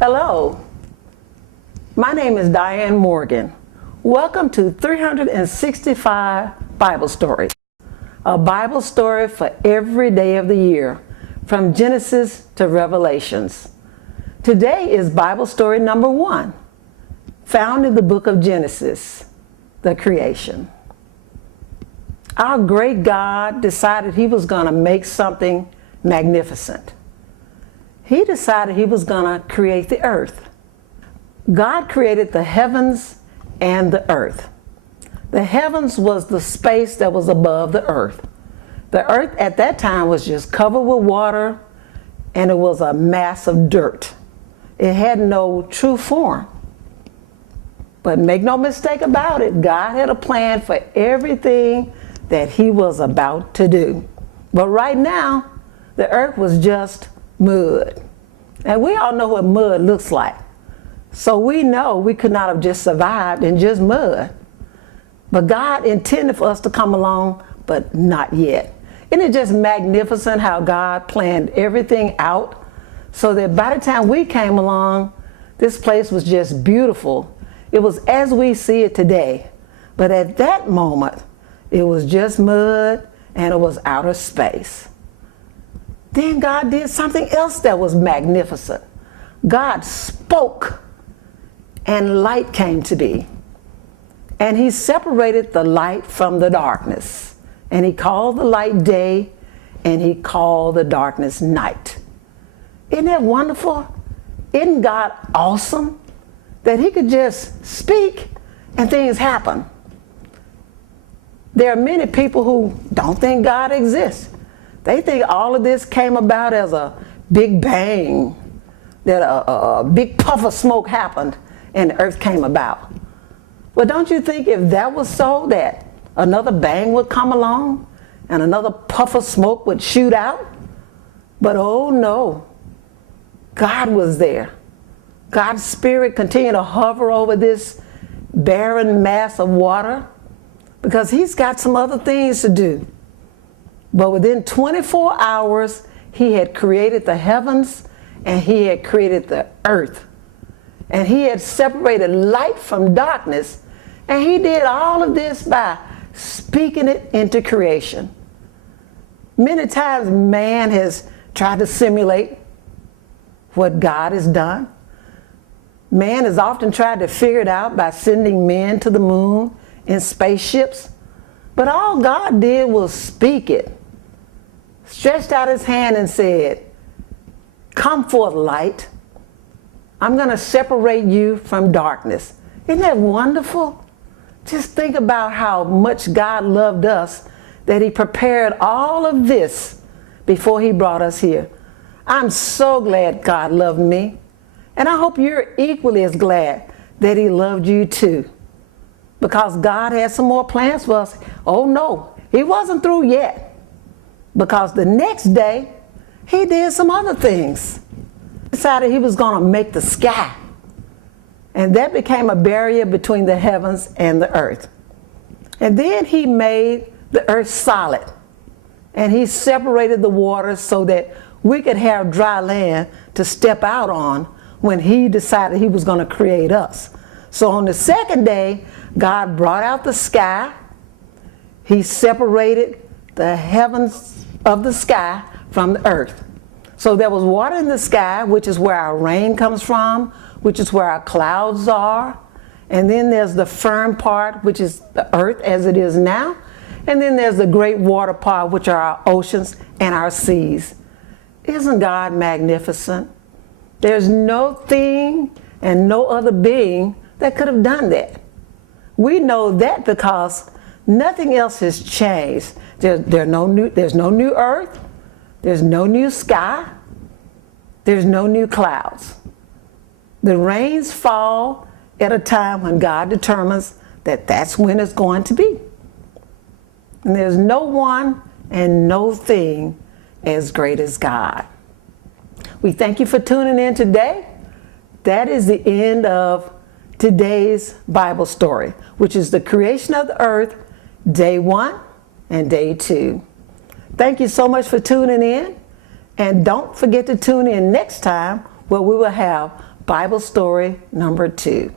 Hello, my name is Diane Morgan. Welcome to 365 Bible Stories, a Bible story for every day of the year, from Genesis to Revelations. Today is Bible story number 1, found in the book of Genesis, the creation. Our great God decided He was going to make something magnificent. He decided He was going to create the earth. God created the heavens and the earth. The heavens was the space that was above the earth. The earth at that time was just covered with water, and it was a mass of dirt. It had no true form. But make no mistake about it, God had a plan for everything that He was about to do. But right now, the earth was just mud. And we all know what mud looks like. So we know we could not have just survived in just mud. But God intended for us to come along, but not yet. Isn't it just magnificent how God planned everything out so that by the time we came along, this place was just beautiful. It was as we see it today. But at that moment, it was just mud and it was outer space. Then God did something else that was magnificent. God spoke and light came to be. And He separated the light from the darkness. And He called the light day and He called the darkness night. Isn't that wonderful? Isn't God awesome that He could just speak and things happen? There are many people who don't think God exists. They think all of this came about as a big bang, that a big puff of smoke happened and the earth came about. Well, don't you think if that was so, that another bang would come along and another puff of smoke would shoot out? But oh no, God was there. God's Spirit continued to hover over this barren mass of water because He's got some other things to do. But within 24 hours, He had created the heavens and He had created the earth. And He had separated light from darkness. And He did all of this by speaking it into creation. Many times man has tried to simulate what God has done. Man has often tried to figure it out by sending men to the moon in spaceships. But all God did was speak it. Stretched out His hand and said, "Come forth, light. I'm going to separate you from darkness." Isn't that wonderful? Just think about how much God loved us, that He prepared all of this before He brought us here. I'm so glad God loved me. And I hope you're equally as glad that He loved you too. Because God had some more plans for us. Oh no, He wasn't through yet. Because the next day, He did some other things. He decided He was going to make the sky. And that became a barrier between the heavens and the earth. And then He made the earth solid. And He separated the waters so that we could have dry land to step out on when He decided He was going to create us. So on the second day, God brought out the sky. He separated the heavens of the sky from the earth. So there was water in the sky, which is where our rain comes from, which is where our clouds are. And then there's the firm part, which is the earth as it is now. And then there's the great water part, which are our oceans and our seas. Isn't God magnificent? There's no thing and no other being that could have done that. We know that because nothing else has changed. There's no new earth. There's no new sky. There's no new clouds. The rains fall at a time when God determines that that's when it's going to be. And there's no one and no thing as great as God. We thank you for tuning in today. That is the end of today's Bible story, which is the creation of the earth, day 1 and day 2. Thank you so much for tuning in. And don't forget to tune in next time where we will have Bible story number 2.